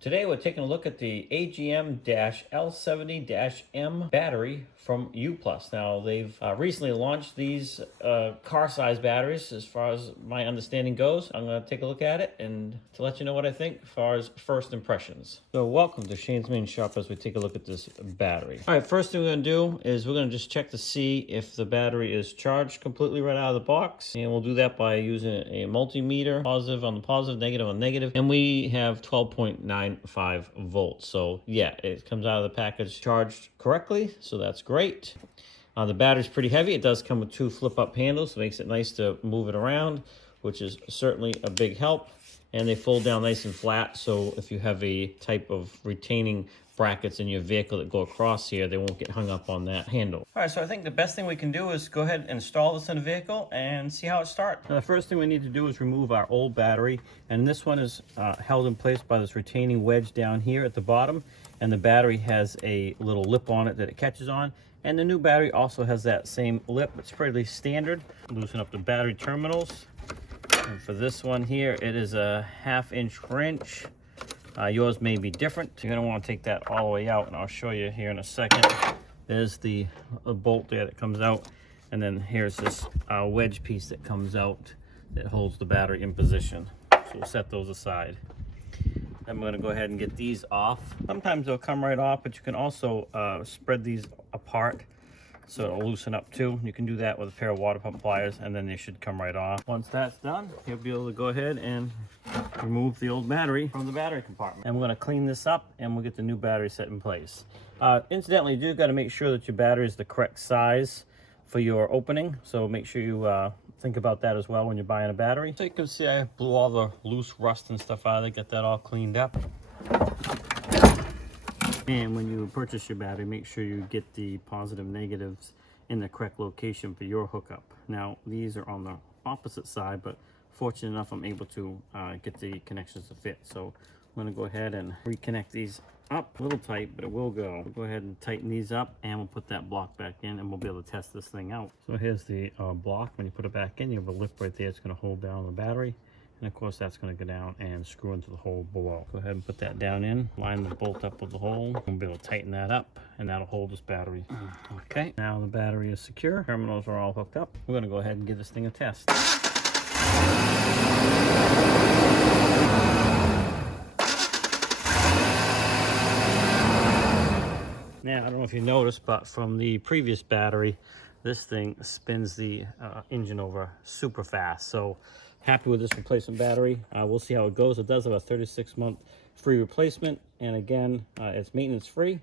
Today we're taking a look at the AGM-L70-M battery from Uplus. Now they've recently launched these car-size batteries as far as my understanding goes. I'm going to take a look at it and to let you know what I think as far as first impressions. So welcome to Shane's Main Shop as we take a look at this battery. All right, first thing we're going to do is we're going to just check to see if the battery is charged completely right out of the box. And we'll do that by using a multimeter, positive on the positive, negative on negative. And we have 12.95 volts. So yeah, it comes out of the package charged correctly, so that's great. The battery's pretty heavy. It does come with two flip-up handles, so it makes it nice to move it around, which is certainly a big help. And they fold down nice and flat, so if you have a type of retaining brackets in your vehicle that go across here, they won't get hung up on that handle. All right, so I think the best thing we can do is go ahead and install this in the vehicle and see how it starts. Now, the first thing we need to do is remove our old battery, and this one is held in place by this retaining wedge down here at the bottom, and the battery has a little lip on it that it catches on, and the new battery also has that same lip. It's pretty standard. Loosen up the battery terminals. And for this one here, it is a 1/2 inch wrench. Yours may be different. You're going to want to take that all the way out, and I'll show you here in a second. There's the bolt there that comes out, and then here's this wedge piece that comes out that holds the battery in position. So we'll set those aside. Then we're going to go ahead and get these off. Sometimes they'll come right off, but you can also spread these apart so it'll loosen up too. You can do that with a pair of water pump pliers, and then they should come right off. Once that's done, you'll be able to go ahead and remove the old battery from the battery compartment. And we're going to clean this up, and we'll get the new battery set in place. Incidentally, you do got to make sure that your battery is the correct size for your opening, so make sure you think about that as well when you're buying a battery. So you can see I blew all the loose rust and stuff out of it, get that all cleaned up. And when you purchase your battery, make sure you get the positive negatives in the correct location for your hookup. Now, these are on the opposite side, but fortunate enough, I'm able to get the connections to fit. So I'm going to go ahead and reconnect these up. A little tight, but it will go. We'll go ahead and tighten these up, and we'll put that block back in, and we'll be able to test this thing out. So here's the block. When you put it back in, you have a lip right there. It's going to hold down the battery. And of course, that's going to go down and screw into the hole below. Go ahead and put that down in, line the bolt up with the hole. We'll be able to tighten that up, and that'll hold this battery. Okay, now the battery is secure. Terminals are all hooked up. We're going to go ahead and give this thing a test. Now, I don't know if you noticed, but from the previous battery, this thing spins the engine over super fast. So happy with this replacement battery. We'll see how it goes. It does have a 36-month free replacement, and again, it's maintenance free.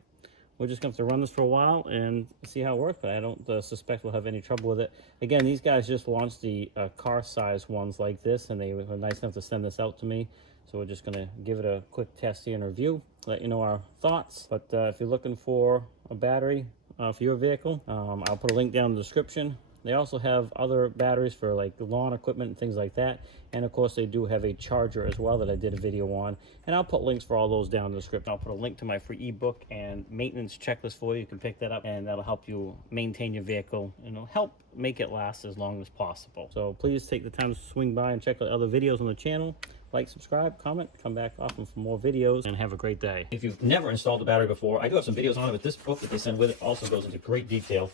We're just going to have to run this for a while and see how it works, but I don't suspect we'll have any trouble with it. Again, these guys just launched the car size ones like this, and they were nice enough to send this out to me. So we're just going to give it a quick test here and review, let you know our thoughts. But if you're looking for a battery for your vehicle, I'll put a link down in the description. They also have other batteries for like lawn equipment and things like that. And of course, they do have a charger as well that I did a video on. And I'll put links for all those down in the description. I'll put a link to my free ebook and maintenance checklist for you. You can pick that up, and that'll help you maintain your vehicle, and it'll help make it last as long as possible. So please take the time to swing by and check out other videos on the channel. Like, subscribe, comment, come back often for more videos, and have a great day. If you've never installed a battery before, I do have some videos on it, but this book that they send with it also goes into great detail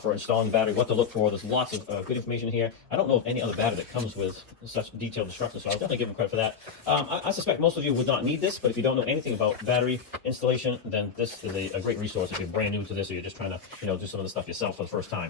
for installing the battery, what to look for. There's lots of good information here. I don't know of any other battery that comes with such detailed instructions, so I'll definitely give them credit for that. I suspect most of you would not need this, but if you don't know anything about battery installation, then this is a great resource if you're brand new to this or you're just trying to do some of the stuff yourself for the first time.